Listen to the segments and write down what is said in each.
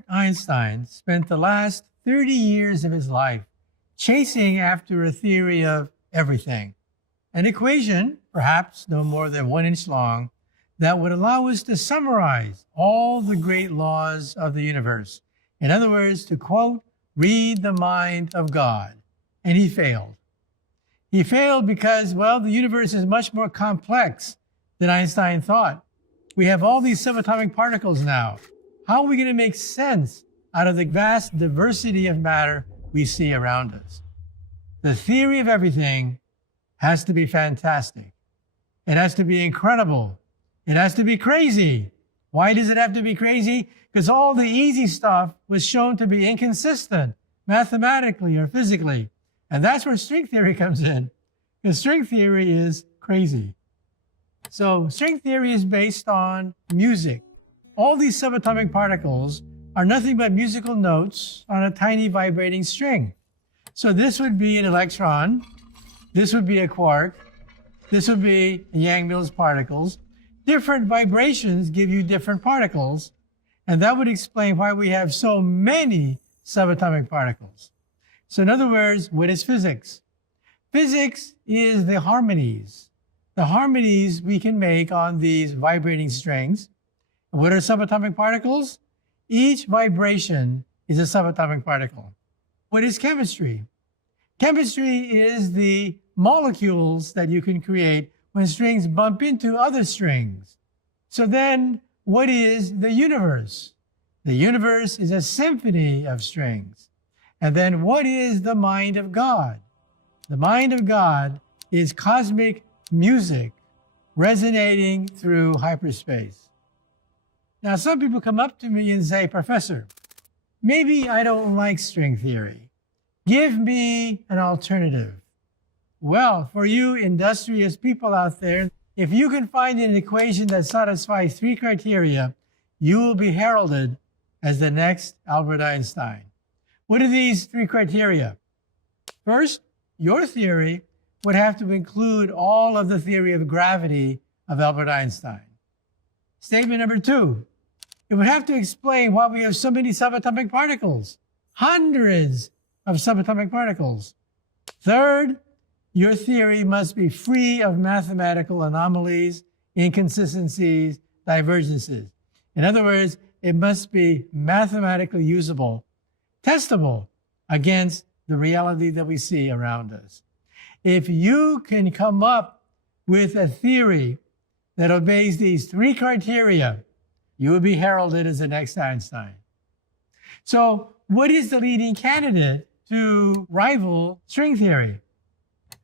Albert Einstein spent the last 30 years of his life chasing after a theory of everything, an equation, perhaps no more than 1 inch long, that would allow us to summarize all the great laws of the universe. In other words, to quote, read the mind of God. And he failed. He failed because, well, the universe is much more complex than Einstein thought. We have all these subatomic particles now. How are we going to make sense out of the vast diversity of matter we see around us? The theory of everything has to be fantastic. It has to be incredible. It has to be crazy. Why does it have to be crazy? Because all the easy stuff was shown to be inconsistent mathematically or physically. And that's where string theory comes in, because string theory is crazy. So string theory is based on music. All these subatomic particles are nothing but musical notes on a tiny vibrating string. So this would be an electron, this would be a quark, this would be Yang-Mills particles. Different vibrations give you different particles, and that would explain why we have so many subatomic particles. So in other words, what is physics? Physics is the harmonies we can make on these vibrating strings. What are subatomic particles? Each vibration is a subatomic particle. What is chemistry? Chemistry is the molecules that you can create when strings bump into other strings. So then, what is the universe? The universe is a symphony of strings. And then what is the mind of God? The mind of God is cosmic music resonating through hyperspace. Now, some people come up to me and say, Professor, maybe I don't like string theory. Give me an alternative. Well, for you industrious people out there, if you can find an equation that satisfies 3 criteria, you will be heralded as the next Albert Einstein. What are these 3 criteria? First, your theory would have to include all of the theory of gravity of Albert Einstein. Statement number 2, it would have to explain why we have so many subatomic particles, hundreds of subatomic particles. Third, your theory must be free of mathematical anomalies, inconsistencies, divergences. In other words, it must be mathematically usable, testable against the reality that we see around us. If you can come up with a theory that obeys these 3 criteria, you will be heralded as the next Einstein. So what is the leading candidate to rival string theory?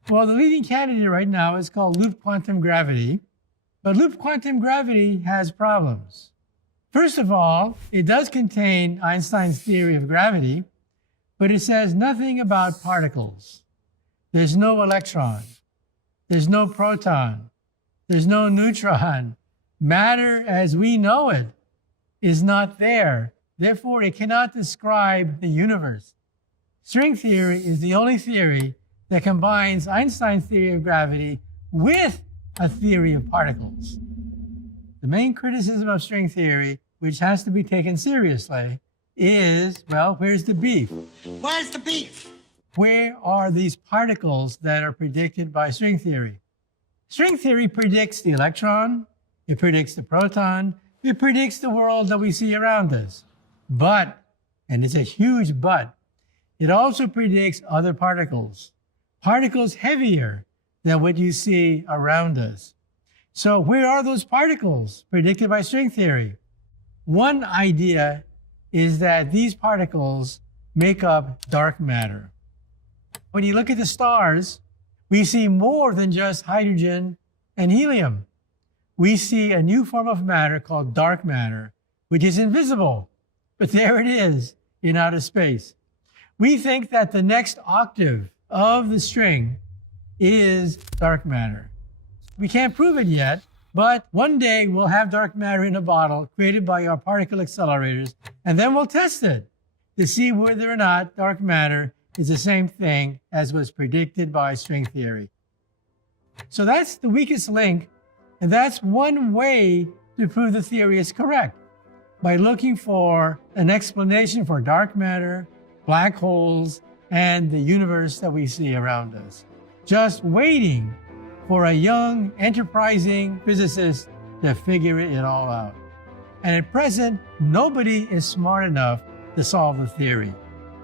Well, the leading candidate right now is called loop quantum gravity, but loop quantum gravity has problems. First of all, it does contain Einstein's theory of gravity, but it says nothing about particles. There's no electron, there's no proton, there's no neutron. Matter as we know it is not there. Therefore, it cannot describe the universe. String theory is the only theory that combines Einstein's theory of gravity with a theory of particles. The main criticism of string theory, which has to be taken seriously, is, well, where's the beef? Where's the beef? Where are these particles that are predicted by string theory? String theory predicts the electron, it predicts the proton, it predicts the world that we see around us. But, and it's a huge but, it also predicts other particles, particles heavier than what you see around us. So where are those particles predicted by string theory? One idea is that these particles make up dark matter. When you look at the stars, we see more than just hydrogen and helium. We see a new form of matter called dark matter, which is invisible, but there it is in outer space. We think that the next octave of the string is dark matter. We can't prove it yet, but one day we'll have dark matter in a bottle created by our particle accelerators, and then we'll test it to see whether or not dark matter is the same thing as was predicted by string theory. So that's the weakest link, and that's one way to prove the theory is correct. by looking for an explanation for dark matter, black holes, and the universe that we see around us, just waiting for a young, enterprising physicist to figure it all out. And at present, nobody is smart enough to solve the theory.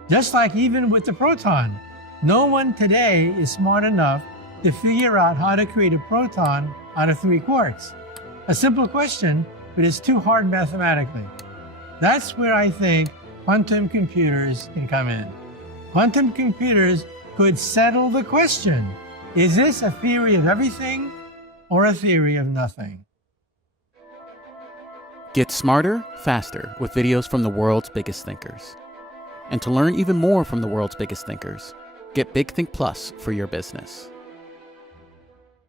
Just like even with the proton, no one today is smart enough to figure out how to create a proton out of 3 quarks. A simple question, but it's too hard mathematically. That's where I think quantum computers can come in. Quantum computers could settle the question, is this a theory of everything or a theory of nothing? Get smarter, faster with videos from the world's biggest thinkers. And to learn even more from the world's biggest thinkers, get Big Think Plus for your business.